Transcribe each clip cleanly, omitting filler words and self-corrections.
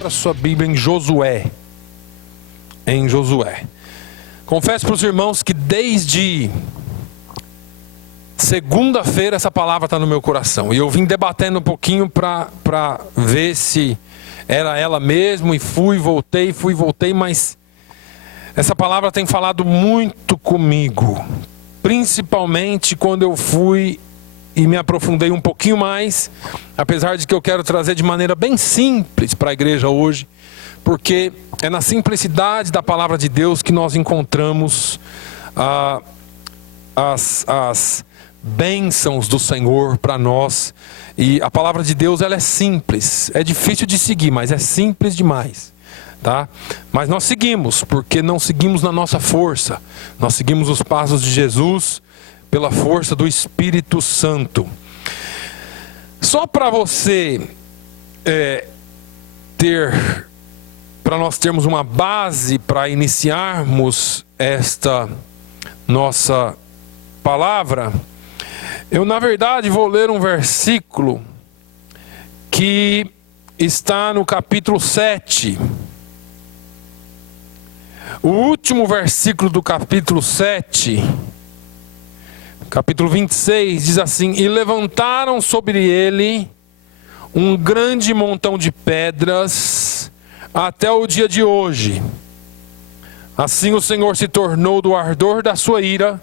Abra sua Bíblia em Josué. Em Josué. Confesso para os irmãos que desde segunda-feira essa palavra está no meu coração. E eu vim debatendo um pouquinho para ver se era ela mesmo. E fui, voltei, mas essa palavra tem falado muito comigo. Principalmente quando eu fui e me aprofundei um pouquinho mais. Apesar de que eu quero trazer de maneira bem simples para a igreja hoje. Porque é na simplicidade da palavra de Deus que nós encontramos as bênçãos do Senhor para nós. E a palavra de Deus, ela é simples. É difícil de seguir, mas é simples demais. Tá? Mas nós seguimos, porque não seguimos na nossa força. Nós seguimos os passos de Jesus pela força do Espírito Santo. Só para você para nós termos uma base para iniciarmos esta nossa palavra, eu na verdade vou ler um versículo que está no capítulo 7. O último versículo do capítulo 7, capítulo 26, diz assim: E levantaram sobre ele um grande montão de pedras até o dia de hoje. Assim o Senhor se tornou do ardor da sua ira,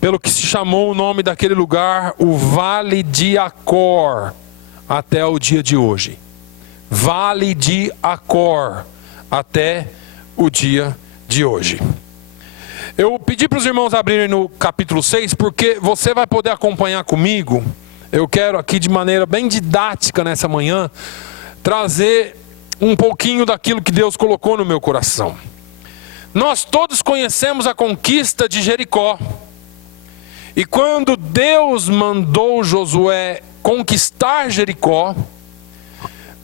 pelo que se chamou o nome daquele lugar o Vale de Acor, até o dia de hoje. Vale de Acor, até o dia de hoje. Eu pedi para os irmãos abrirem no capítulo 6, porque você vai poder acompanhar comigo. Eu quero aqui de maneira bem didática nessa manhã, trazer um pouquinho daquilo que Deus colocou no meu coração. Nós todos conhecemos a conquista de Jericó. E quando Deus mandou Josué conquistar Jericó,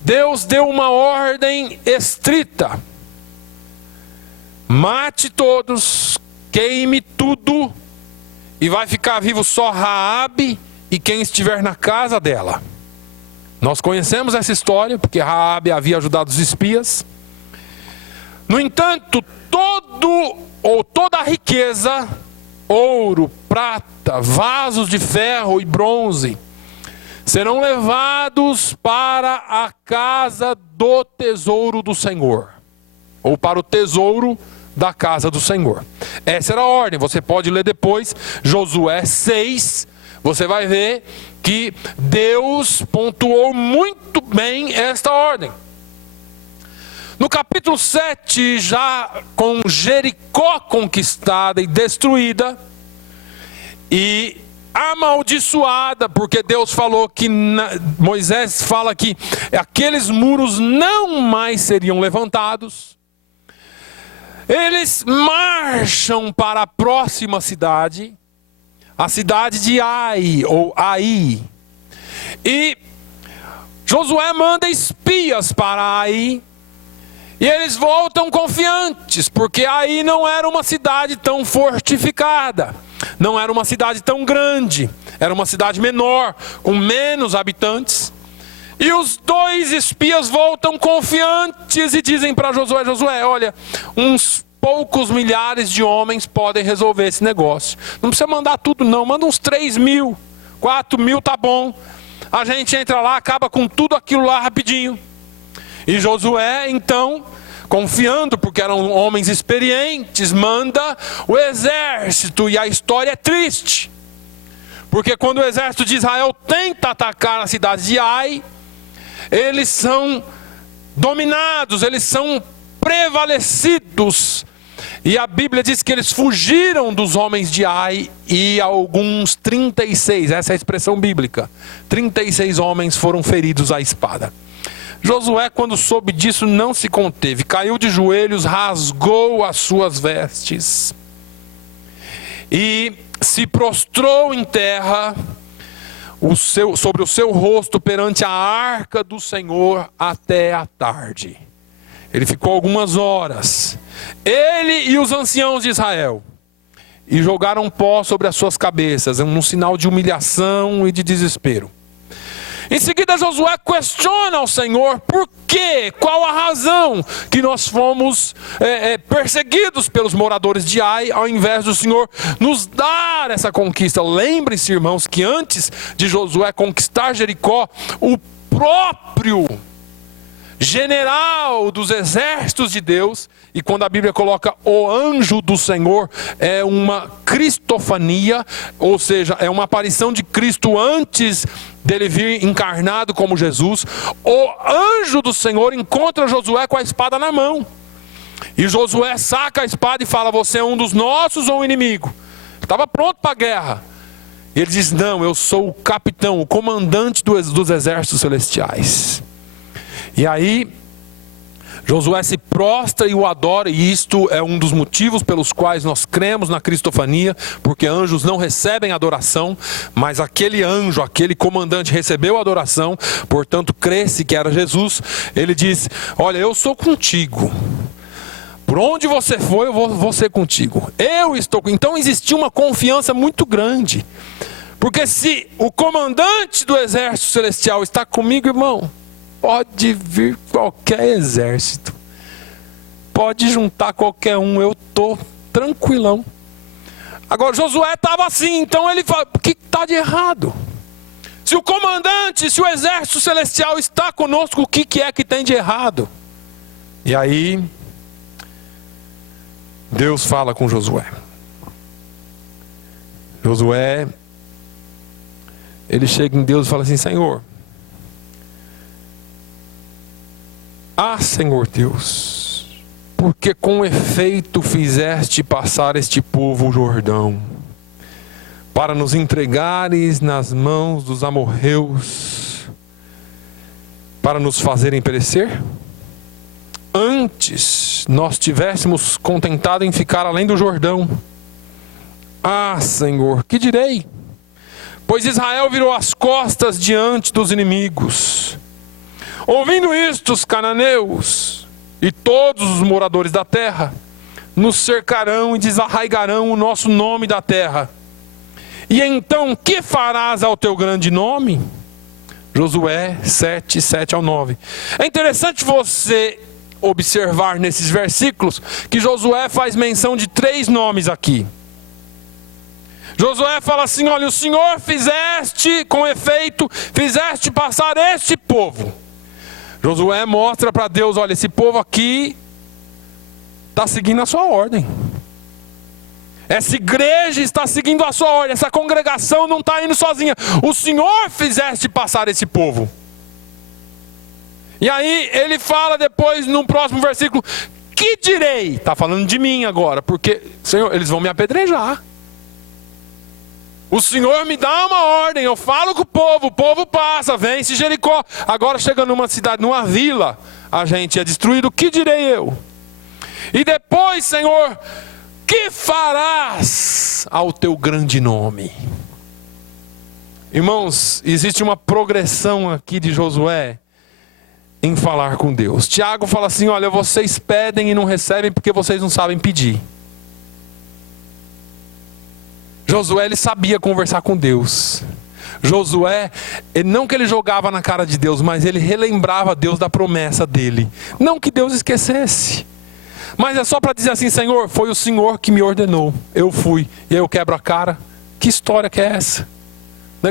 Deus deu uma ordem estrita: mate todos, queime tudo, e vai ficar vivo só Raabe e quem estiver na casa dela. Nós conhecemos essa história, porque Raabe havia ajudado os espias. No entanto, toda a riqueza, ouro, prata, vasos de ferro e bronze, serão levados para a casa do tesouro do Senhor, ou para o tesouro da casa do Senhor. Essa era a ordem. Você pode ler depois, Josué 6, você vai ver que Deus pontuou muito bem esta ordem. No capítulo 7, já com Jericó conquistada e destruída, e amaldiçoada, porque Deus falou que, Moisés fala que aqueles muros não mais seriam levantados. Eles marcham para a próxima cidade, a cidade de Ai, ou Ai. E Josué manda espias para Ai. E eles voltam confiantes, porque Ai não era uma cidade tão fortificada. Não era uma cidade tão grande. Era uma cidade menor, com menos habitantes. E os dois espias voltam confiantes e dizem para Josué: Josué, olha, uns poucos milhares de homens podem resolver esse negócio. Não precisa mandar tudo não, manda uns 3.000, 4.000 tá bom. A gente entra lá, acaba com tudo aquilo lá rapidinho. E Josué, então, confiando, porque eram homens experientes, manda o exército. E a história é triste, porque quando o exército de Israel tenta atacar a cidade de Ai, eles são dominados, eles são prevalecidos. E a Bíblia diz que eles fugiram dos homens de Ai, e alguns 36, essa é a expressão bíblica, 36 homens foram feridos à espada. Josué, quando soube disso, não se conteve, caiu de joelhos, rasgou as suas vestes e se prostrou em terra sobre o seu rosto perante a arca do Senhor até a tarde. Ele ficou algumas horas, ele e os anciãos de Israel, e jogaram pó sobre as suas cabeças, um sinal de humilhação e de desespero. Em seguida, Josué questiona ao Senhor por quê, qual a razão que nós fomos perseguidos pelos moradores de Ai, ao invés do Senhor nos dar essa conquista. Lembrem-se, irmãos, que antes de Josué conquistar Jericó, o próprio general dos exércitos de Deus, e quando a Bíblia coloca o anjo do Senhor, é uma cristofania, ou seja, é uma aparição de Cristo antes dele vir encarnado como Jesus. O anjo do Senhor encontra Josué com a espada na mão, e Josué saca a espada e fala: você é um dos nossos ou um inimigo? Estava pronto para a guerra. E ele diz: não, eu sou o capitão, o comandante dos exércitos celestiais. E aí Josué se prostra e o adora, e isto é um dos motivos pelos quais nós cremos na cristofania, porque anjos não recebem adoração, mas aquele anjo, aquele comandante recebeu adoração, portanto crê-se que era Jesus. Ele diz: olha, eu sou contigo, por onde você for eu vou ser contigo, eu estou. Então existia uma confiança muito grande, porque se o comandante do exército celestial está comigo, irmão, pode vir qualquer exército, pode juntar qualquer um, eu estou tranquilão. Agora Josué estava assim, então ele fala: o que está de errado? Se o comandante, se o exército celestial está conosco, o que é que tem de errado? E aí Deus fala com Josué. Josué, ele chega em Deus e fala assim: Senhor, Senhor Deus, porque com efeito fizeste passar este povo o Jordão, para nos entregares nas mãos dos amorreus, para nos fazerem perecer? Antes nós tivéssemos contentado em ficar além do Jordão. Senhor, que direi? Pois Israel virou as costas diante dos inimigos. Ouvindo isto, os cananeus e todos os moradores da terra nos cercarão e desarraigarão o nosso nome da terra. E então, que farás ao teu grande nome? Josué 7, 7 ao 9. É interessante você observar nesses versículos que Josué faz menção de 3 nomes aqui. Josué fala assim: olha, o Senhor fizeste, com efeito, fizeste passar este povo. Josué mostra para Deus: olha, esse povo aqui está seguindo a sua ordem. Essa igreja está seguindo a sua ordem. Essa congregação não está indo sozinha. O Senhor fizeste passar esse povo. E aí ele fala depois no próximo versículo: que direi? Está falando de mim agora, porque, Senhor, eles vão me apedrejar. O Senhor me dá uma ordem, eu falo com o povo passa, vence Jericó. Agora chega numa cidade, numa vila, a gente é destruído, o que direi eu? E depois, Senhor, que farás ao teu grande nome? Irmãos, existe uma progressão aqui de Josué em falar com Deus. Tiago fala assim: olha, vocês pedem e não recebem porque vocês não sabem pedir. Josué, ele sabia conversar com Deus. Josué, não que ele jogava na cara de Deus, mas ele relembrava Deus da promessa dele. Não que Deus esquecesse, mas é só para dizer assim: Senhor, foi o Senhor que me ordenou, eu fui, e aí eu quebro a cara. Que história que é essa?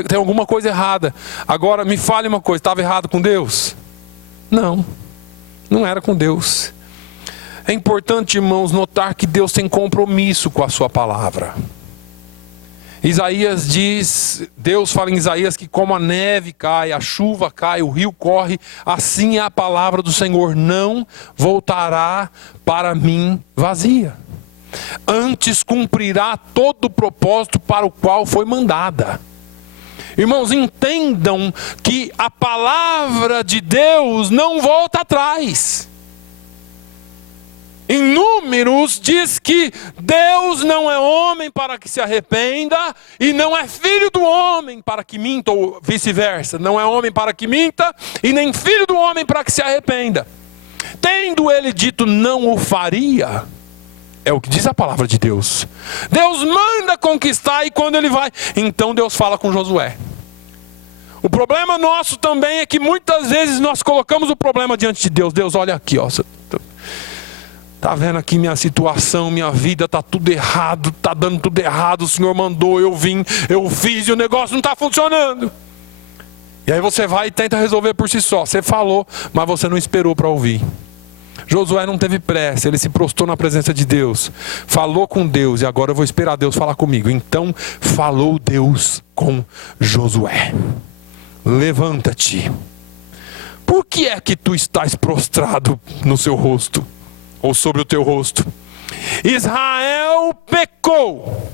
Tem alguma coisa errada. Agora me fale uma coisa: estava errado com Deus? Não, não era com Deus. É importante, irmãos, notar que Deus tem compromisso com a sua palavra. Isaías diz, Deus fala em Isaías que como a neve cai, a chuva cai, o rio corre, assim é a palavra do Senhor, não voltará para mim vazia. Antes cumprirá todo o propósito para o qual foi mandada. Irmãos, entendam que a palavra de Deus não volta atrás. Em Números diz que Deus não é homem para que se arrependa, e não é filho do homem para que minta, ou vice-versa. Não é homem para que minta, e nem filho do homem para que se arrependa. Tendo ele dito não o faria, é o que diz a palavra de Deus. Deus manda conquistar, e quando ele vai, então Deus fala com Josué: O problema nosso também é que muitas vezes nós colocamos o problema diante de Deus. Deus, olha aqui, ó. Está vendo aqui minha situação, minha vida, está tudo errado, está dando tudo errado. O Senhor mandou, eu vim, eu fiz e o negócio não está funcionando. E aí você vai e tenta resolver por si só. Você falou, mas você não esperou para ouvir. Josué não teve pressa, ele se prostrou na presença de Deus, falou com Deus, e agora eu vou esperar Deus falar comigo. Então falou Deus com Josué: levanta-te. Por que é que tu estás prostrado no seu rosto, ou sobre o teu rosto? Israel pecou.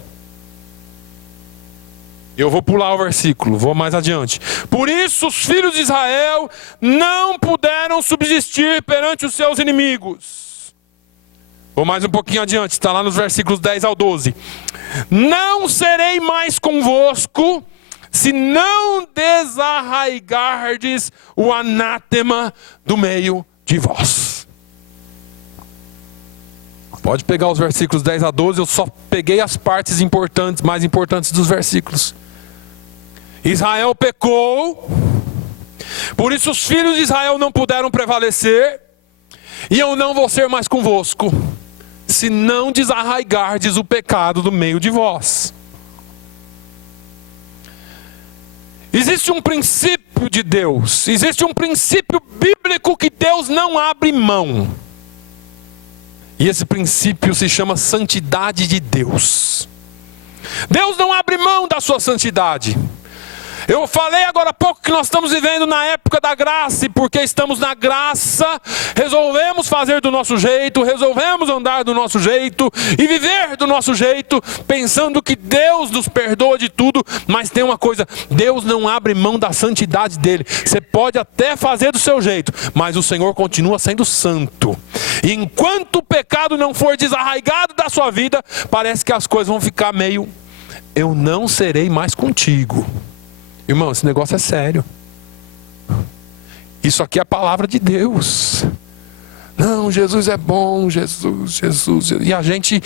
Eu vou pular o versículo, vou mais adiante. Por isso os filhos de Israel não puderam subsistir perante os seus inimigos. Vou mais um pouquinho adiante, está lá nos versículos 10 ao 12. Não serei mais convosco, se não desarraigardes o anátema do meio de vós. Pode pegar os versículos 10 a 12, eu só peguei as partes importantes, mais importantes dos versículos. Israel pecou, por isso os filhos de Israel não puderam prevalecer, e eu não vou ser mais convosco, se não desarraigardes o pecado do meio de vós. Existe um princípio de Deus, existe um princípio bíblico que Deus não abre mão. E esse princípio se chama santidade de Deus. Deus não abre mão da sua santidade. Eu falei agora há pouco que nós estamos vivendo na época da graça, e porque estamos na graça, resolvemos fazer do nosso jeito, resolvemos andar do nosso jeito e viver do nosso jeito, pensando que Deus nos perdoa de tudo. Mas tem uma coisa: Deus não abre mão da santidade dele. Você pode até fazer do seu jeito, mas o Senhor continua sendo santo. E enquanto o pecado não for desarraigado da sua vida, parece que as coisas vão ficar meio: eu não serei mais contigo. Irmão, esse negócio é sério. Isso aqui é a palavra de Deus. Não, Jesus é bom, Jesus. E a gente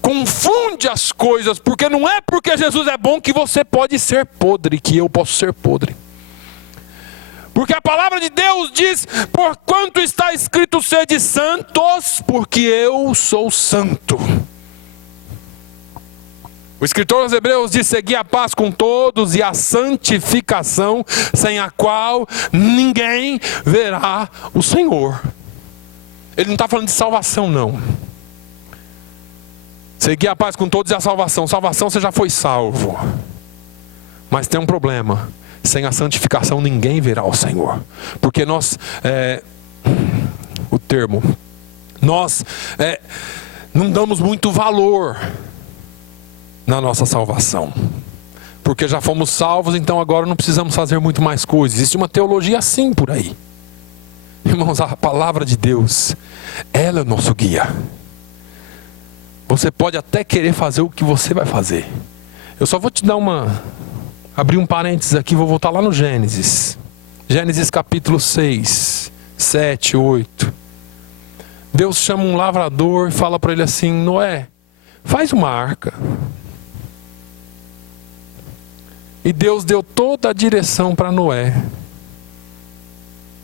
confunde as coisas, porque não é porque Jesus é bom que você pode ser podre, que eu posso ser podre. Porque a palavra de Deus diz: porquanto está escrito, sede santos, porque eu sou santo. O escritor aos Hebreus diz: segui a paz com todos e a santificação, sem a qual ninguém verá o Senhor. Ele não está falando de salvação, não. Segui a paz com todos e a salvação. Salvação, você já foi salvo. Mas tem um problema: sem a santificação ninguém verá o Senhor. Porque nós não damos muito valor na nossa salvação, porque já fomos salvos, então agora não precisamos fazer muito mais coisas. Existe uma teologia assim por aí. Irmãos, a palavra de Deus, ela é o nosso guia. Você pode até querer fazer o que você vai fazer. Eu só vou te dar abrir um parênteses aqui, vou voltar lá no Gênesis. Gênesis capítulo 6, 7, 8. Deus chama um lavrador e fala para ele assim: Noé, faz uma arca. E Deus deu toda a direção para Noé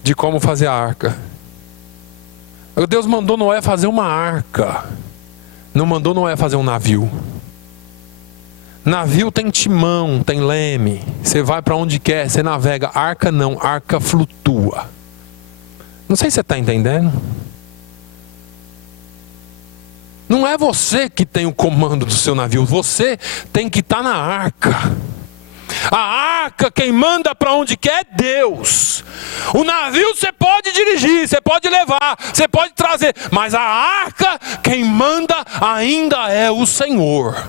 de como fazer a arca. Deus mandou Noé fazer uma arca, não mandou Noé fazer um navio. Navio tem timão, tem leme, você vai para onde quer, você navega. Arca não, arca flutua. Não sei se você está entendendo. Não é você que tem o comando do seu navio, você tem que estar na arca. A arca, quem manda para onde quer é Deus. O navio você pode dirigir, você pode levar, você pode trazer, mas a arca, quem manda ainda é o Senhor.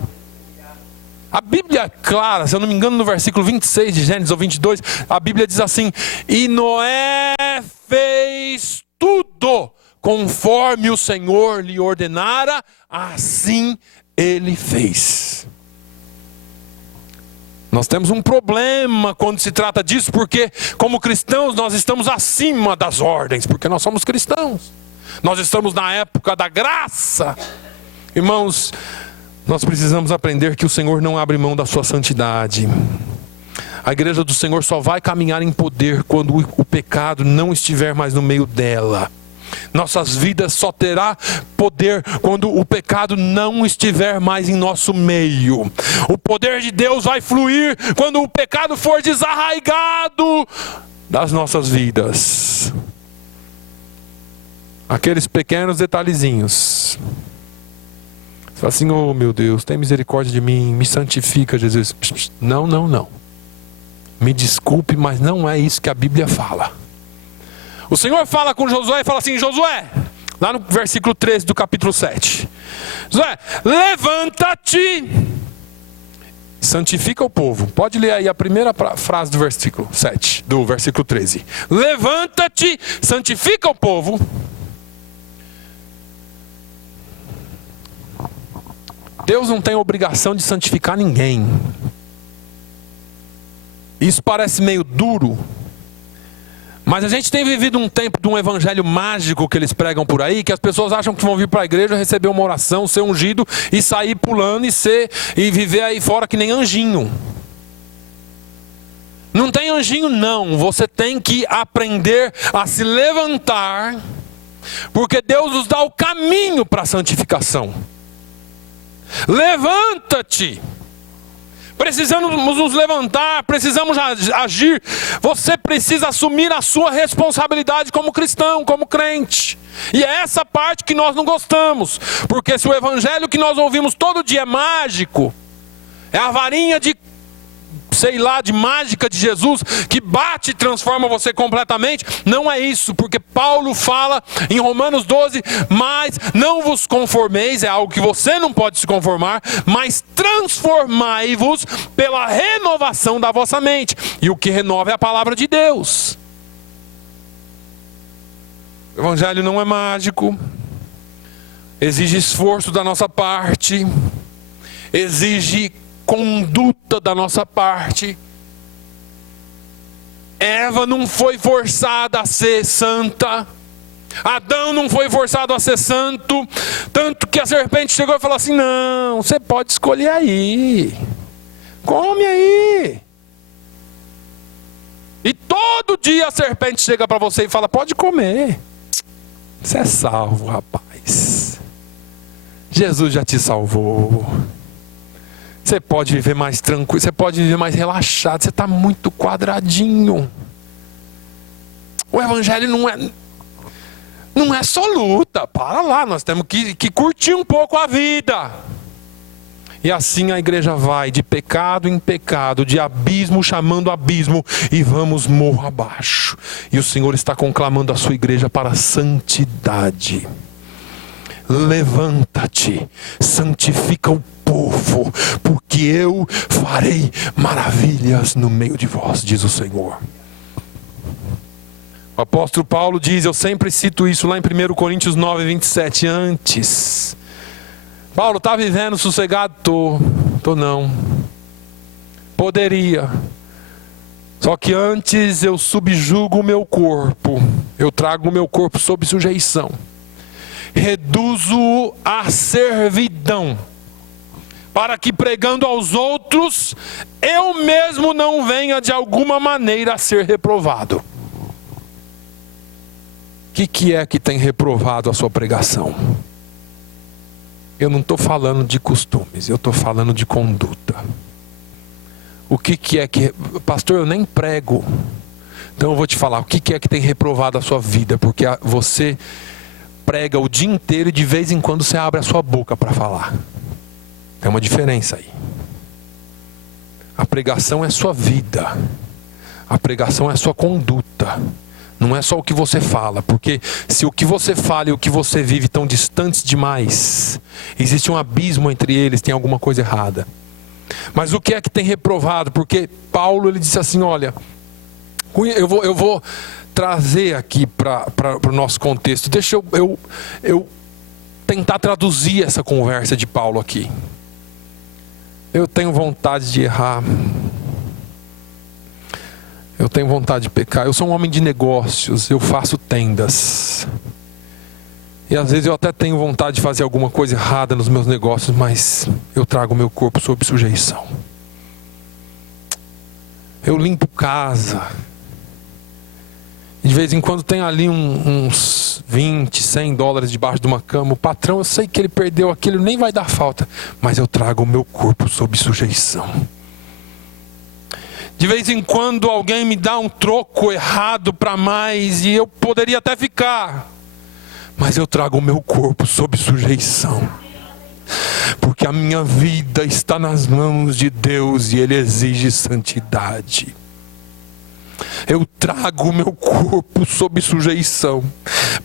A Bíblia é clara, se eu não me engano, no versículo 26 de Gênesis ou 22, a Bíblia diz assim: e Noé fez tudo conforme o Senhor lhe ordenara, assim ele fez. Nós temos um problema quando se trata disso, porque como cristãos nós estamos acima das ordens, porque nós somos cristãos. Nós estamos na época da graça. Irmãos, nós precisamos aprender que o Senhor não abre mão da sua santidade. A igreja do Senhor só vai caminhar em poder quando o pecado não estiver mais no meio dela. Nossas vidas só terá poder quando o pecado não estiver mais em nosso meio. O poder de Deus vai fluir quando o pecado for desarraigado das nossas vidas. Aqueles pequenos detalhezinhos. Você fala assim: oh meu Deus, tem misericórdia de mim, me santifica, Jesus. Não, não, não. Me desculpe, mas não é isso que a Bíblia fala. O Senhor fala com Josué e fala assim: Josué, lá no versículo 13 do capítulo 7. Josué, levanta-te, santifica o povo. Pode ler aí a primeira frase do versículo 7, do versículo 13. Levanta-te, santifica o povo. Deus não tem obrigação de santificar ninguém. Isso parece meio duro, mas a gente tem vivido um tempo de um evangelho mágico que eles pregam por aí, que as pessoas acham que vão vir para a igreja, receber uma oração, ser ungido e sair pulando e viver aí fora que nem anjinho. Não tem anjinho não, você tem que aprender a se levantar, porque Deus nos dá o caminho para a santificação. Levanta-te. Precisamos nos levantar, precisamos agir. Você precisa assumir a sua responsabilidade como cristão, como crente. E é essa parte que nós não gostamos. Porque se o evangelho que nós ouvimos todo dia é mágico, é a varinha de, sei lá, de mágica de Jesus, que bate e transforma você completamente, não é isso, porque Paulo fala em Romanos 12, mas não vos conformeis, é algo que você não pode se conformar, mas transformai-vos pela renovação da vossa mente, e o que renova é a palavra de Deus. O evangelho não é mágico, exige esforço da nossa parte, exige conduta da nossa parte. Eva não foi forçada a ser santa, Adão não foi forçado a ser santo, tanto que a serpente chegou e falou assim: não, você pode escolher aí, come aí. E todo dia a serpente chega para você e fala: pode comer, você é salvo, rapaz, Jesus já te salvou. Você pode viver mais tranquilo, você pode viver mais relaxado, você está muito quadradinho. O evangelho não é só luta, para lá, nós temos que curtir um pouco a vida. E assim a igreja vai de pecado em pecado, de abismo chamando abismo, e vamos morro abaixo. E o Senhor está conclamando a sua igreja para a santidade. Levanta-te, santifica o povo, porque eu farei maravilhas no meio de vós, diz o Senhor. O apóstolo Paulo diz, eu sempre cito isso lá em 1 Coríntios 9, 27, antes. Paulo, está vivendo sossegado? Tô não. Poderia. Só que antes eu subjugo o meu corpo, eu trago o meu corpo sob sujeição. Reduzo-o à servidão, para que pregando aos outros, eu mesmo não venha de alguma maneira a ser reprovado. O que é que tem reprovado a sua pregação? Eu não estou falando de costumes, eu estou falando de conduta. O que é que... Pastor, eu nem prego. Então eu vou te falar, o que é que tem reprovado a sua vida? Porque você prega o dia inteiro e de vez em quando você abre a sua boca para falar. Tem uma diferença aí. A pregação é sua vida. A pregação é sua conduta. Não é só o que você fala, porque se o que você fala e o que você vive estão distantes demais, existe um abismo entre eles, tem alguma coisa errada. Mas o que é que tem reprovado? Porque Paulo, ele disse assim, olha, eu vou trazer aqui para o nosso contexto. Deixa eu tentar traduzir essa conversa de Paulo aqui. Eu tenho vontade de errar. Eu tenho vontade de pecar. Eu sou um homem de negócios. Eu faço tendas. E às vezes eu até tenho vontade de fazer alguma coisa errada nos meus negócios, mas eu trago meu corpo sob sujeição. Eu limpo casa. De vez em quando tem ali uns 20, 100 dólares debaixo de uma cama. O patrão, eu sei que ele perdeu aquilo, nem vai dar falta. Mas eu trago o meu corpo sob sujeição. De vez em quando alguém me dá um troco errado para mais e eu poderia até ficar. Mas eu trago o meu corpo sob sujeição. Porque a minha vida está nas mãos de Deus e Ele exige santidade. Eu trago o meu corpo sob sujeição,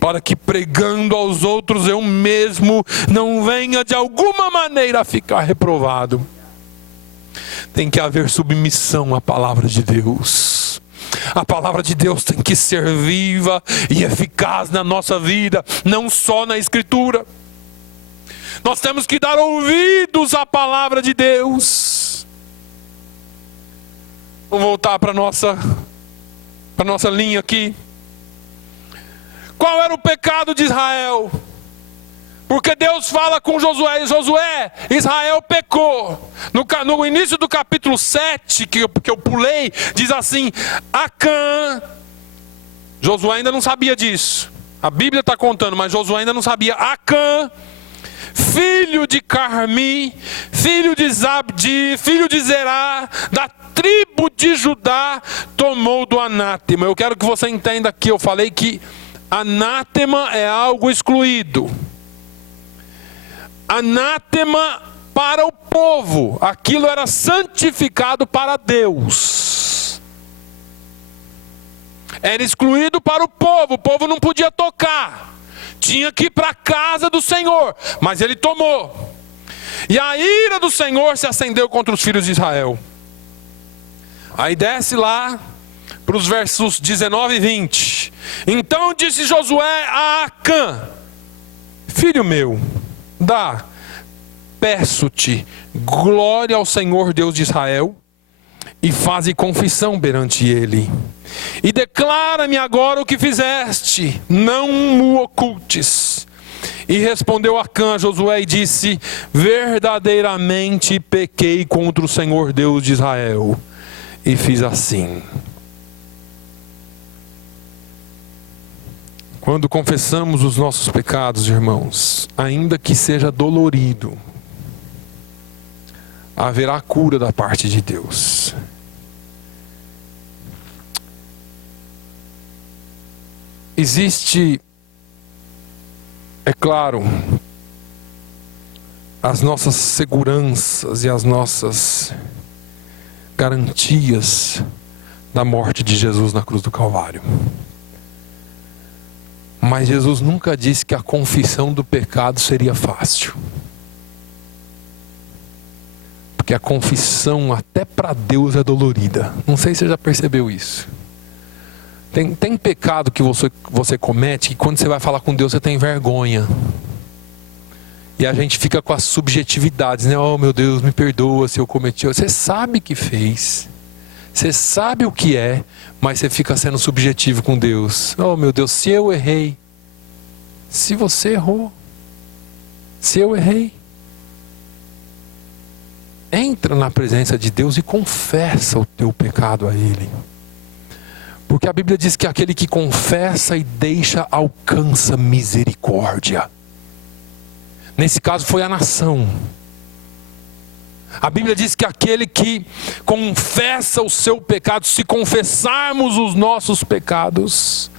para que pregando aos outros eu mesmo não venha de alguma maneira a ficar reprovado. Tem que haver submissão à palavra de Deus. A palavra de Deus tem que ser viva e eficaz na nossa vida, não só na Escritura. Nós temos que dar ouvidos à palavra de Deus. Vamos voltar para a nossa linha aqui. Qual era o pecado de Israel? Porque Deus fala com Josué, Israel pecou. No início do capítulo 7, que eu pulei, diz assim, Acã, Josué ainda não sabia disso. A Bíblia está contando, mas Josué ainda não sabia. Acã, filho de Carmi, filho de Zabdi, filho de Zerá, da tribo de Judá, tomou do anátema. Eu quero que você entenda aqui, eu falei que anátema é algo excluído. Anátema para o povo, aquilo era santificado para Deus. Era excluído para o povo não podia tocar. Tinha que ir para a casa do Senhor, mas ele tomou. E a ira do Senhor se acendeu contra os filhos de Israel. Aí desce lá para os versos 19 e 20. Então disse Josué a Acã, filho meu, peço-te glória ao Senhor Deus de Israel, e faze confissão perante ele. E declara-me agora o que fizeste, não o ocultes. E respondeu Acã a Josué e disse, verdadeiramente pequei contra o Senhor Deus de Israel, e fiz assim. Quando confessamos os nossos pecados, irmãos, ainda que seja dolorido, haverá cura da parte de Deus. Existe, é claro, as nossas seguranças e as nossas garantias da morte de Jesus na cruz do Calvário. Mas Jesus nunca disse que a confissão do pecado seria fácil. Porque a confissão até para Deus é dolorida. Não sei se você já percebeu isso. Tem pecado que você comete que quando você vai falar com Deus você tem vergonha. E a gente fica com as subjetividades, né? Oh meu Deus, me perdoa se eu cometi. Você sabe que fez. Você sabe o que é, mas você fica sendo subjetivo com Deus. Oh meu Deus, se eu errei. Se você errou. Se eu errei. Entra na presença de Deus e confessa o teu pecado a Ele. Porque a Bíblia diz que aquele que confessa e deixa alcança misericórdia. Nesse caso foi a nação. A Bíblia diz que aquele que confessa o seu pecado, se confessarmos os nossos pecados,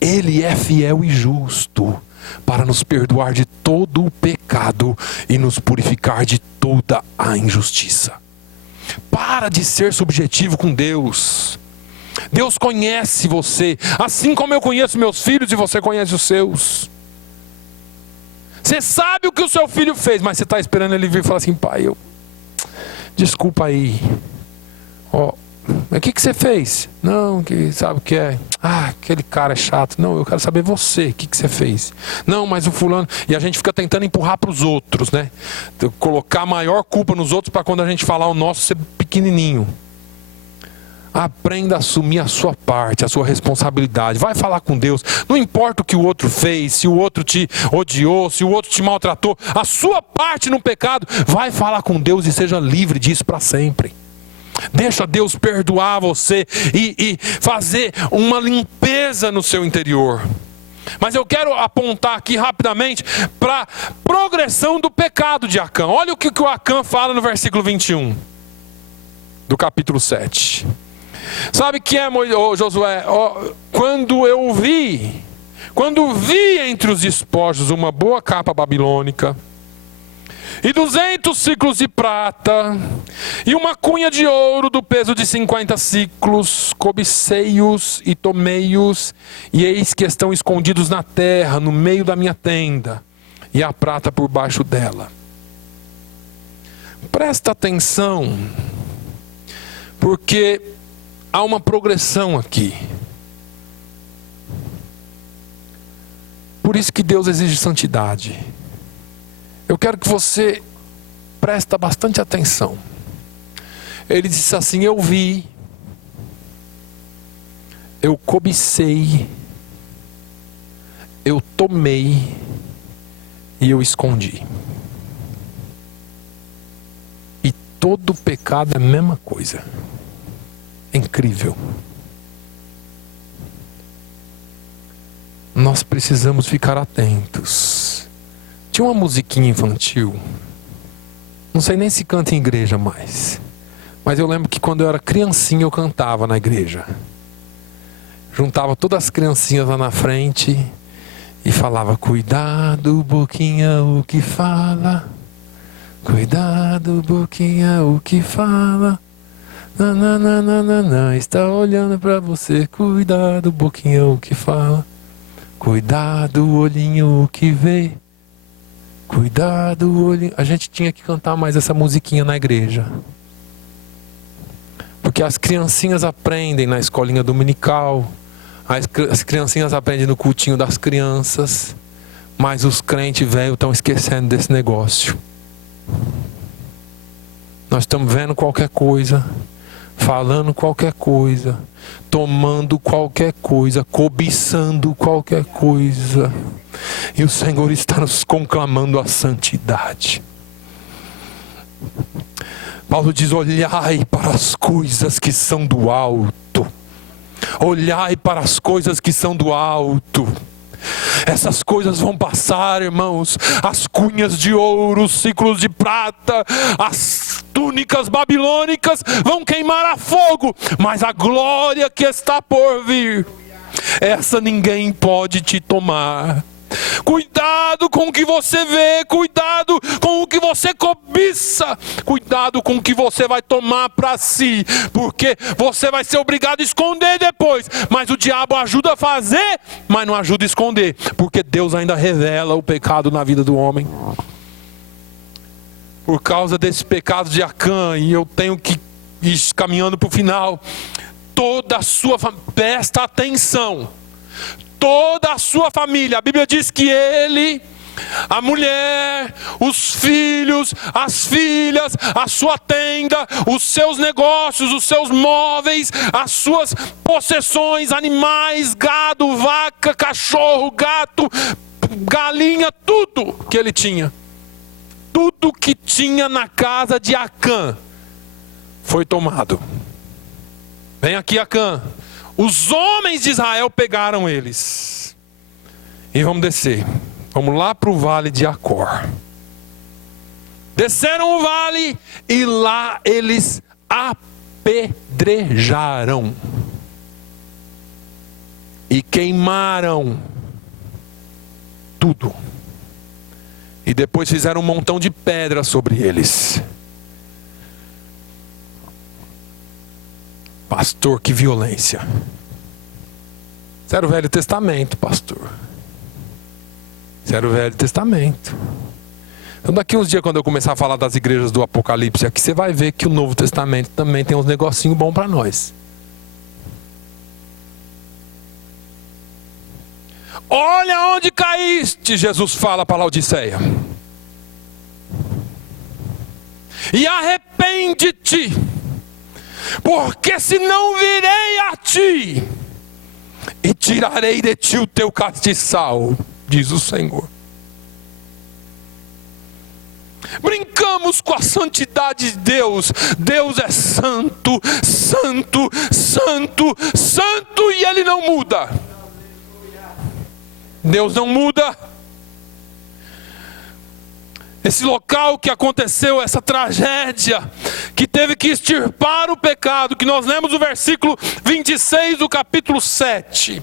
Ele é fiel e justo para nos perdoar de todo o pecado e nos purificar de toda a injustiça. Para de ser subjetivo com Deus. Deus conhece você, assim como eu conheço meus filhos e você conhece os seus. Você sabe o que o seu filho fez, mas você está esperando ele vir e falar assim, pai, desculpa aí. Mas o que você fez? Não, que sabe o que é? Aquele cara é chato. Não, eu quero saber você, o que você fez? Não, mas o fulano... E a gente fica tentando empurrar para os outros, né? Colocar a maior culpa nos outros para quando a gente falar o nosso ser pequenininho. Aprenda a assumir a sua parte, a sua responsabilidade. Vai falar com Deus. Não importa o que o outro fez, se o outro te odiou, se o outro te maltratou. A sua parte no pecado, vai falar com Deus e seja livre disso para sempre. Deixa Deus perdoar você e fazer uma limpeza no seu interior. Mas eu quero apontar aqui rapidamente para a progressão do pecado de Acã. Olha o que o Acã fala no versículo 21 do capítulo 7. Sabe o que é, Josué? Quando vi entre os despojos uma boa capa babilônica, e 200 ciclos de prata, e uma cunha de ouro do peso de 50 ciclos, cobicei-os e tomei-os, e eis que estão escondidos na terra, no meio da minha tenda, e a prata por baixo dela. Presta atenção, porque há uma progressão aqui. Por isso que Deus exige santidade. Eu quero que você preste bastante atenção. Ele disse assim: eu vi, eu cobicei, eu tomei e eu escondi. E todo pecado é a mesma coisa. É incrível. Nós precisamos ficar atentos. Tinha uma musiquinha infantil, não sei nem se canta em igreja mais, mas eu lembro que quando eu era criancinha eu cantava na igreja. Juntava todas as criancinhas lá na frente e falava: cuidado, boquinha, o que fala. Cuidado, boquinha, o que fala. Nananana, está olhando pra você. Cuidado, boquinha, o que fala. Cuidado, olhinho, o que vê. Cuidado, olhinho. A gente tinha que cantar mais essa musiquinha na igreja. Porque as criancinhas aprendem na escolinha dominical. As criancinhas aprendem no cultinho das crianças. Mas os crentes velhos estão esquecendo desse negócio. Nós estamos vendo qualquer coisa, falando qualquer coisa, tomando qualquer coisa, cobiçando qualquer coisa. E o Senhor está nos conclamando a santidade. Paulo diz: olhai para as coisas que são do alto. Olhai para as coisas que são do alto. Essas coisas vão passar, irmãos. As cunhas de ouro, os ciclos de prata, as túnicas babilônicas vão queimar a fogo. Mas a glória que está por vir, essa ninguém pode te tomar. Cuidado com o que você vê, cuidado com o que você cobiça, cuidado com o que você vai tomar para si, porque você vai ser obrigado a esconder depois. Mas o diabo ajuda a fazer, mas não ajuda a esconder, porque Deus ainda revela o pecado na vida do homem. Por causa desse pecado de Acã, e eu tenho que ir caminhando para o final, toda a sua família, presta atenção, toda a sua família, a Bíblia diz que ele, a mulher, os filhos, as filhas, a sua tenda, os seus negócios, os seus móveis, as suas possessões, animais, gado, vaca, cachorro, gato, galinha, tudo que ele tinha, tudo que tinha na casa de Acã foi tomado. Vem aqui, Acã. Os homens de Israel pegaram eles. E vamos descer. Vamos lá para o vale de Acor. Desceram o vale e lá eles apedrejaram. E queimaram tudo. E depois fizeram um montão de pedra sobre eles. Pastor, que violência. Isso era o Velho Testamento, pastor. Isso era o Velho Testamento. Então daqui uns dias, quando eu começar a falar das igrejas do Apocalipse aqui, você vai ver que o Novo Testamento também tem uns negocinhos bons para nós. Olha onde caíste, Jesus fala para Laodiceia. E arrepende-te, porque senão virei a ti e tirarei de ti o teu castiçal, diz o Senhor. Brincamos com a santidade de Deus. Deus é santo, santo, santo, santo, e Ele não muda. Deus não muda. Esse local que aconteceu, essa tragédia, que teve que extirpar o pecado, que nós lemos o versículo 26 do capítulo 7.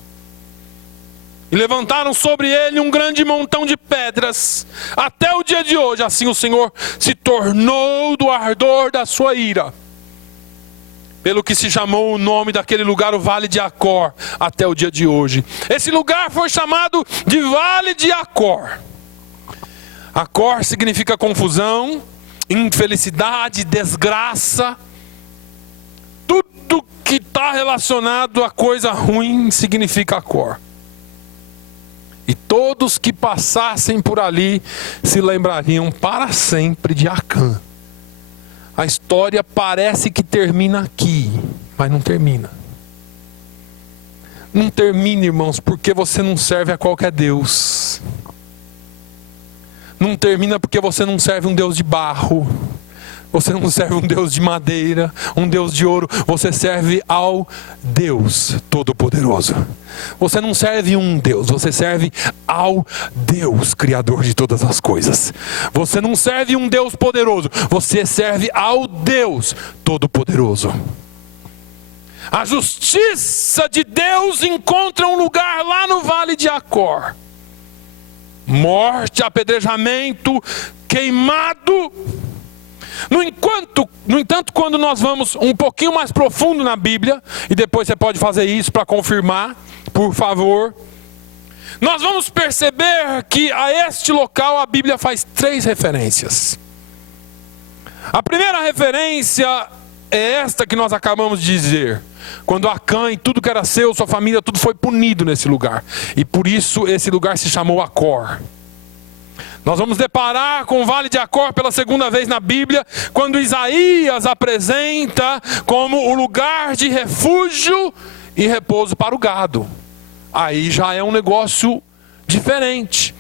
E levantaram sobre ele um grande montão de pedras. Até o dia de hoje, assim o Senhor se tornou do ardor da sua ira. Pelo que se chamou o nome daquele lugar o Vale de Acor, até o dia de hoje. Esse lugar foi chamado de Vale de Acor. Acor significa confusão, infelicidade, desgraça. Tudo que está relacionado a coisa ruim significa Acor. E todos que passassem por ali se lembrariam para sempre de Acã. A história parece que termina aqui, mas não termina. Não termina, irmãos, porque você não serve a qualquer Deus. Não termina porque você não serve um Deus de barro. Você não serve um Deus de madeira, um Deus de ouro. Você serve ao Deus Todo-Poderoso. Você não serve um Deus, você serve ao Deus Criador de todas as coisas. Você não serve um Deus poderoso, você serve ao Deus Todo-Poderoso. A justiça de Deus encontra um lugar lá no Vale de Acor. Morte, apedrejamento, queimado. No entanto, quando nós vamos um pouquinho mais profundo na Bíblia, e depois você pode fazer isso para confirmar, por favor, nós vamos perceber que a este local a Bíblia faz 3 referências. A primeira referência é esta que nós acabamos de dizer. Quando Acã e tudo que era seu, sua família, tudo foi punido nesse lugar. E por isso esse lugar se chamou Acor. Nós vamos deparar com o Vale de Acor pela segunda vez na Bíblia, quando Isaías apresenta como o lugar de refúgio e repouso para o gado. Aí já é um negócio diferente.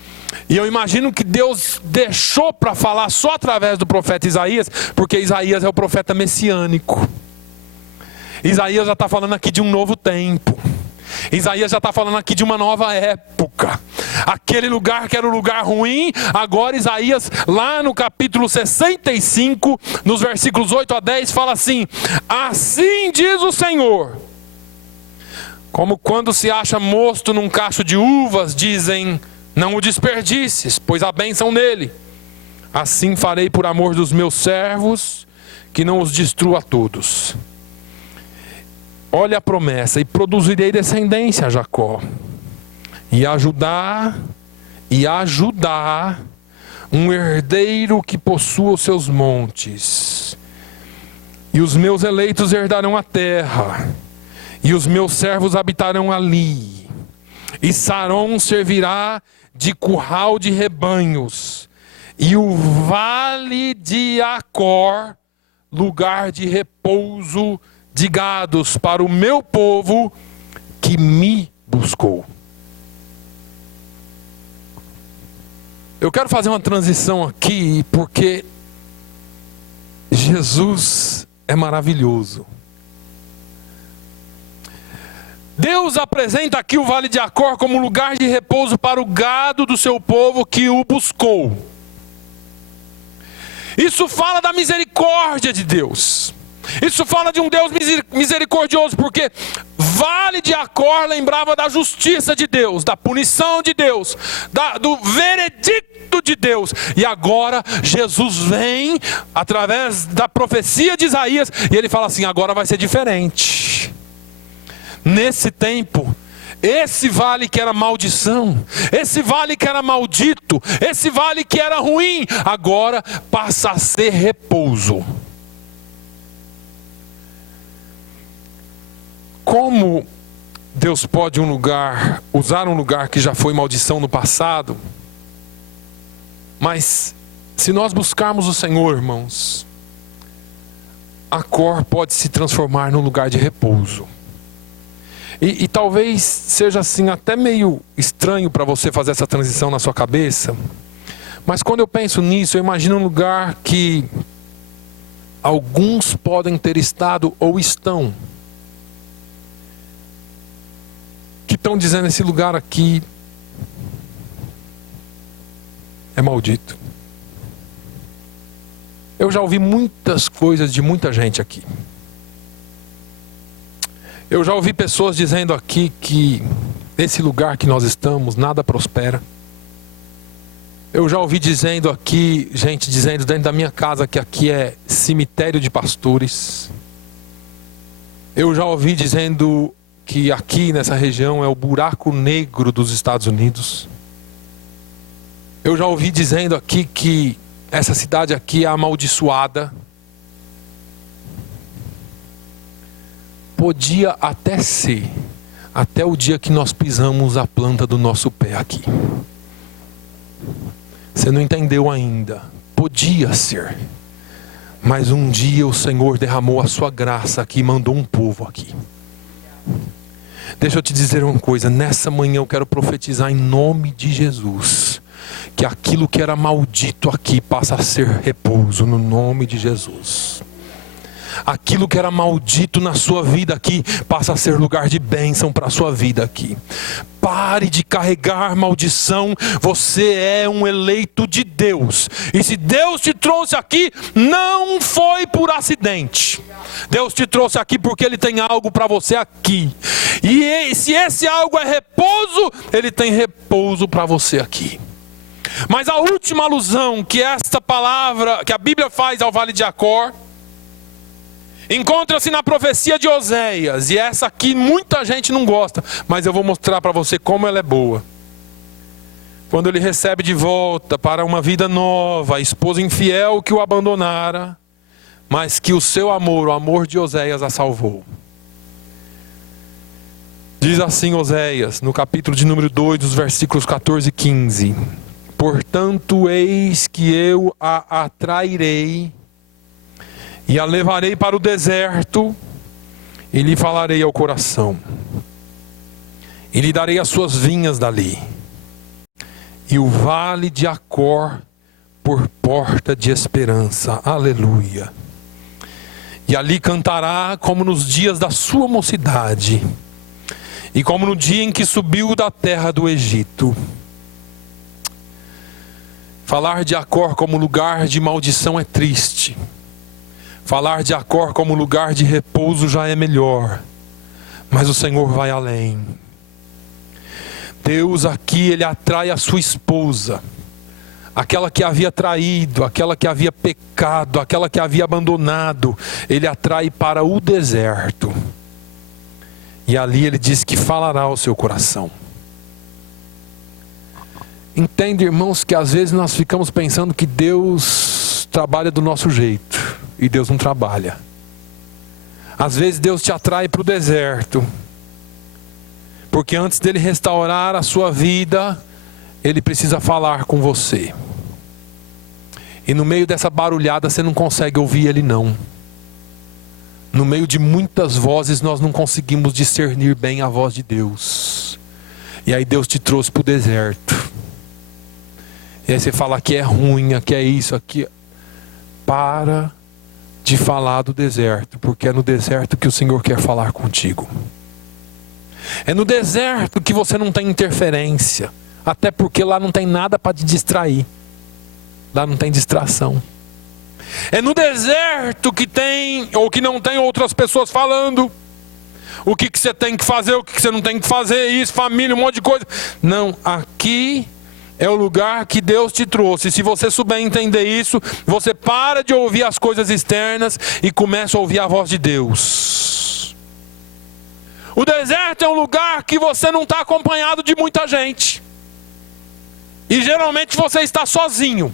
E eu imagino que Deus deixou para falar só através do profeta Isaías, porque Isaías é o profeta messiânico. Isaías já está falando aqui de um novo tempo. Isaías já está falando aqui de uma nova época. Aquele lugar que era um lugar ruim, agora Isaías, lá no capítulo 65, nos versículos 8 a 10, fala assim: assim diz o Senhor, como quando se acha mosto num cacho de uvas, dizem, não o desperdices, pois há bênção nele. Assim farei por amor dos meus servos, que não os destrua todos. Olha a promessa: e produzirei descendência a Jacó, e a Judá um herdeiro que possua os seus montes. E os meus eleitos herdarão a terra, e os meus servos habitarão ali. E Saron servirá de curral de rebanhos, e o vale de Acor, lugar de repouso de gados para o meu povo que me buscou. Eu quero fazer uma transição aqui, porque Jesus é maravilhoso. Deus apresenta aqui o Vale de Acor como lugar de repouso para o gado do seu povo que o buscou. Isso fala da misericórdia de Deus. Isso fala de um Deus misericordioso, porque Vale de Acor lembrava da justiça de Deus, da punição de Deus, do veredicto de Deus. E agora Jesus vem através da profecia de Isaías e ele fala assim: agora vai ser diferente. Nesse tempo, esse vale que era maldição, esse vale que era maldito, esse vale que era ruim, agora passa a ser repouso. Como Deus pode usar um lugar que já foi maldição no passado? Mas se nós buscarmos o Senhor, irmãos, Acor pode se transformar num lugar de repouso. E talvez seja assim até meio estranho para você fazer essa transição na sua cabeça, Mas quando eu penso nisso, eu imagino um lugar que alguns podem ter estado ou estão, que estão dizendo: esse lugar aqui é maldito. Eu já ouvi muitas coisas de muita gente aqui. Eu já ouvi pessoas dizendo aqui que esse lugar que nós estamos, nada prospera. Eu já ouvi dizendo aqui, gente dizendo dentro da minha casa que aqui é cemitério de pastores. Eu já ouvi dizendo que aqui nessa região é o buraco negro dos Estados Unidos. Eu já ouvi dizendo aqui que essa cidade aqui é amaldiçoada. Podia até ser, até o dia que nós pisamos a planta do nosso pé aqui. Você não entendeu ainda. Podia ser. Mas um dia o Senhor derramou a sua graça aqui e mandou um povo aqui. Deixa eu te dizer uma coisa. Nessa manhã eu quero profetizar em nome de Jesus que aquilo que era maldito aqui passa a ser repouso no nome de Jesus. Aquilo que era maldito na sua vida aqui passa a ser lugar de bênção para a sua vida aqui. Pare de carregar maldição. Você é um eleito de Deus. E se Deus te trouxe aqui, não foi por acidente. Deus te trouxe aqui porque Ele tem algo para você aqui. E se esse algo é repouso, Ele tem repouso para você aqui. Mas a última alusão que esta palavra, que a Bíblia faz ao Vale de Acor, encontra-se na profecia de Oséias. E essa aqui muita gente não gosta, mas eu vou mostrar para você como ela é boa. Quando ele recebe de volta para uma vida nova a esposa infiel que o abandonara, mas que o seu amor, o amor de Oséias, a salvou. Diz assim Oséias, no capítulo de número 2, dos versículos 14 e 15: portanto, eis que eu a atrairei e a levarei para o deserto, e lhe falarei ao coração, e lhe darei as suas vinhas dali, e o vale de Acor por porta de esperança. Aleluia. E ali cantará como nos dias da sua mocidade, e como no dia em que subiu da terra do Egito. Falar de Acor como lugar de maldição é triste. Falar de Acor como lugar de repouso já é melhor. Mas o Senhor vai além. Deus aqui, Ele atrai a sua esposa, aquela que havia traído, aquela que havia pecado, aquela que havia abandonado. Ele atrai para o deserto. E ali Ele diz que falará ao seu coração. Entende, irmãos, que às vezes nós ficamos pensando que Deus trabalha do nosso jeito. E Deus não trabalha. Às vezes Deus te atrai para o deserto, porque antes dele restaurar a sua vida, Ele precisa falar com você. E no meio dessa barulhada você não consegue ouvir Ele não. No meio de muitas vozes nós não conseguimos discernir bem a voz de Deus. E aí Deus te trouxe para o deserto. E aí você fala que é ruim, que é isso, aqui. Para de falar do deserto, porque é no deserto que o Senhor quer falar contigo. É no deserto que você não tem interferência, até porque lá não tem nada para te distrair. Lá não tem distração. É no deserto que tem, ou que não tem outras pessoas falando o que você tem que fazer, o que você não tem que fazer, isso, família, um monte de coisa. Não, aqui é o lugar que Deus te trouxe. Se você souber entender isso, você para de ouvir as coisas externas e começa a ouvir a voz de Deus. O deserto é um lugar que você não está acompanhado de muita gente. E geralmente você está sozinho.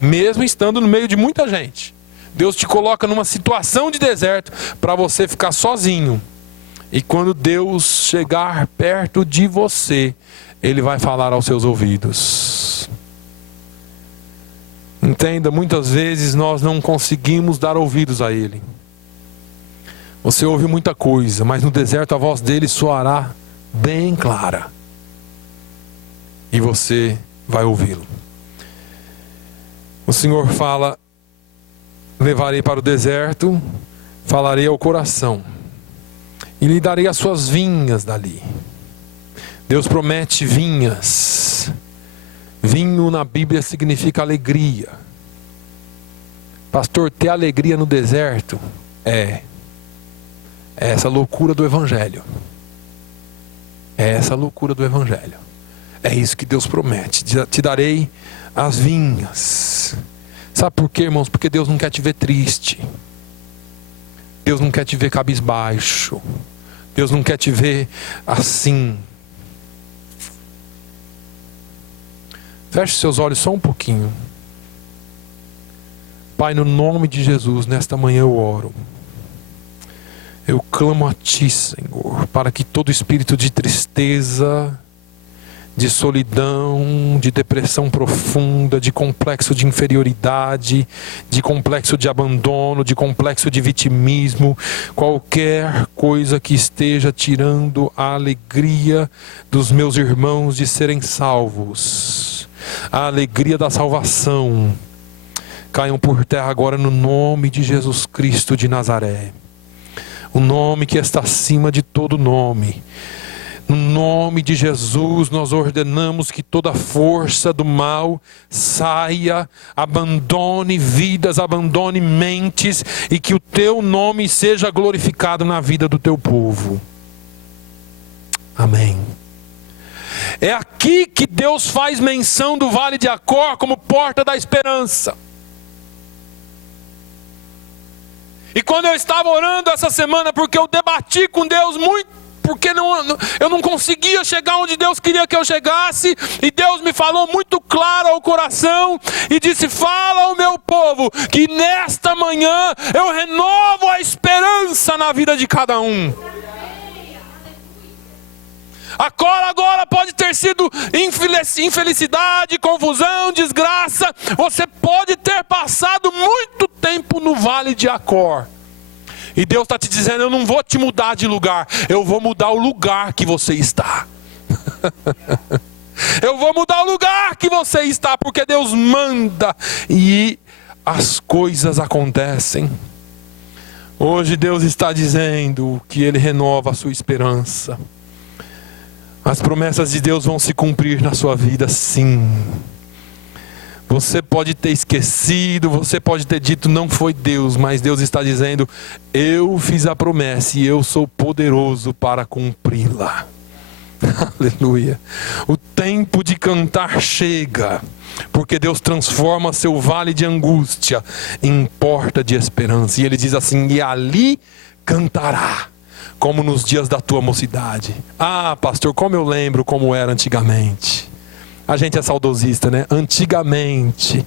Mesmo estando no meio de muita gente. Deus te coloca numa situação de deserto para você ficar sozinho. E quando Deus chegar perto de você, Ele vai falar aos seus ouvidos. Entenda, muitas vezes nós não conseguimos dar ouvidos a Ele. Você ouve muita coisa, mas no deserto a voz dele soará bem clara. E você vai ouvi-lo. O Senhor fala: levarei para o deserto, falarei ao coração, e lhe darei as suas vinhas dali. Deus promete vinhas. Vinho na Bíblia significa alegria. Pastor, ter alegria no deserto é essa loucura do Evangelho. É essa loucura do Evangelho. É isso que Deus promete. Te darei as vinhas. Sabe por quê, irmãos? Porque Deus não quer te ver triste. Deus não quer te ver cabisbaixo. Deus não quer te ver assim. Feche seus olhos só um pouquinho. Pai, no nome de Jesus, nesta manhã eu oro. Eu clamo a Ti, Senhor, para que todo espírito de tristeza, de solidão, de depressão profunda, de complexo de inferioridade, de complexo de abandono, de complexo de vitimismo, qualquer coisa que esteja tirando a alegria dos meus irmãos de serem salvos, a alegria da salvação, caiam por terra agora no nome de Jesus Cristo de Nazaré. O nome que está acima de todo nome. No nome de Jesus nós ordenamos que toda força do mal saia, abandone vidas, abandone mentes, e que o Teu nome seja glorificado na vida do Teu povo. Amém. É aqui que Deus faz menção do Vale de Acor como porta da esperança. E quando eu estava orando essa semana, porque eu debati com Deus muito, porque eu não conseguia chegar onde Deus queria que eu chegasse, e Deus me falou muito claro ao coração, e disse: fala ao meu povo, que nesta manhã eu renovo a esperança na vida de cada um. Agora pode ter sido infelicidade, confusão, desgraça. Você pode ter passado muito tempo no Vale de Acor. E Deus está te dizendo: eu não vou te mudar de lugar, eu vou mudar o lugar que você está. Eu vou mudar o lugar que você está, porque Deus manda e as coisas acontecem. Hoje Deus está dizendo que Ele renova a sua esperança. As promessas de Deus vão se cumprir na sua vida, sim. Você pode ter esquecido, você pode ter dito: não foi Deus, mas Deus está dizendo: eu fiz a promessa e eu sou poderoso para cumpri-la. Aleluia. O tempo de cantar chega, porque Deus transforma seu vale de angústia em porta de esperança. E Ele diz assim: e ali cantará, como nos dias da tua mocidade. Ah, pastor, como eu lembro como era antigamente. A gente é saudosista, né? Antigamente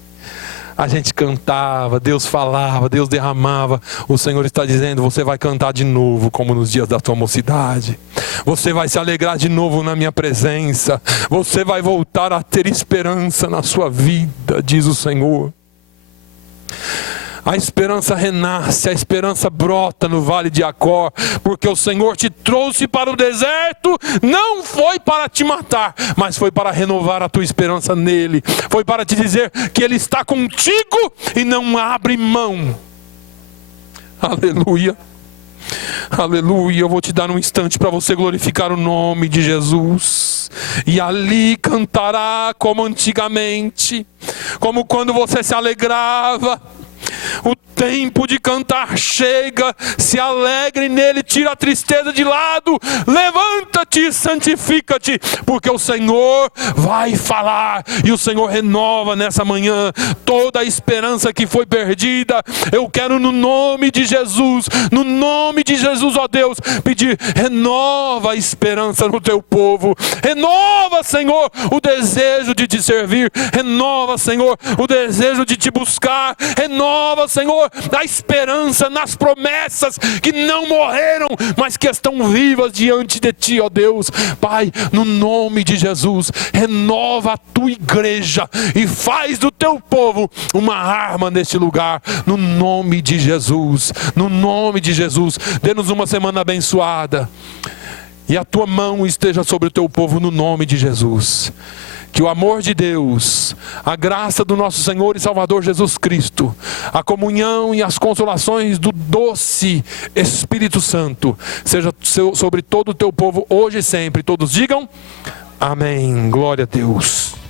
a gente cantava, Deus falava, Deus derramava. O Senhor está dizendo: você vai cantar de novo como nos dias da tua mocidade. Você vai se alegrar de novo na minha presença. Você vai voltar a ter esperança na sua vida, diz o Senhor. A esperança renasce, a esperança brota no Vale de Acor, porque o Senhor te trouxe para o deserto, não foi para te matar, mas foi para renovar a tua esperança nele. Foi para te dizer que Ele está contigo e não abre mão. Aleluia. Aleluia. Eu vou te dar um instante para você glorificar o nome de Jesus. E ali cantará como antigamente, como quando você se alegrava. O tempo de cantar chega, se alegre nele, tira a tristeza de lado, levanta-te e santifica-te, porque o Senhor vai falar, e o Senhor renova nessa manhã toda a esperança que foi perdida. Eu quero no nome de Jesus, ó Deus, pedir: renova a esperança no teu povo, renova, Senhor, o desejo de te servir, renova, Senhor, o desejo de te buscar, renova, Senhor, a esperança nas promessas que não morreram, mas que estão vivas diante de Ti, ó Deus. Pai, no nome de Jesus, renova a Tua igreja e faz do Teu povo uma arma neste lugar, no nome de Jesus, no nome de Jesus. Dê-nos uma semana abençoada. e a tua mão esteja sobre o teu povo no nome de Jesus. Que o amor de Deus, a graça do nosso Senhor e Salvador Jesus Cristo, a comunhão e as consolações do doce Espírito Santo, seja sobre todo o teu povo hoje e sempre. Todos digam amém. Glória a Deus.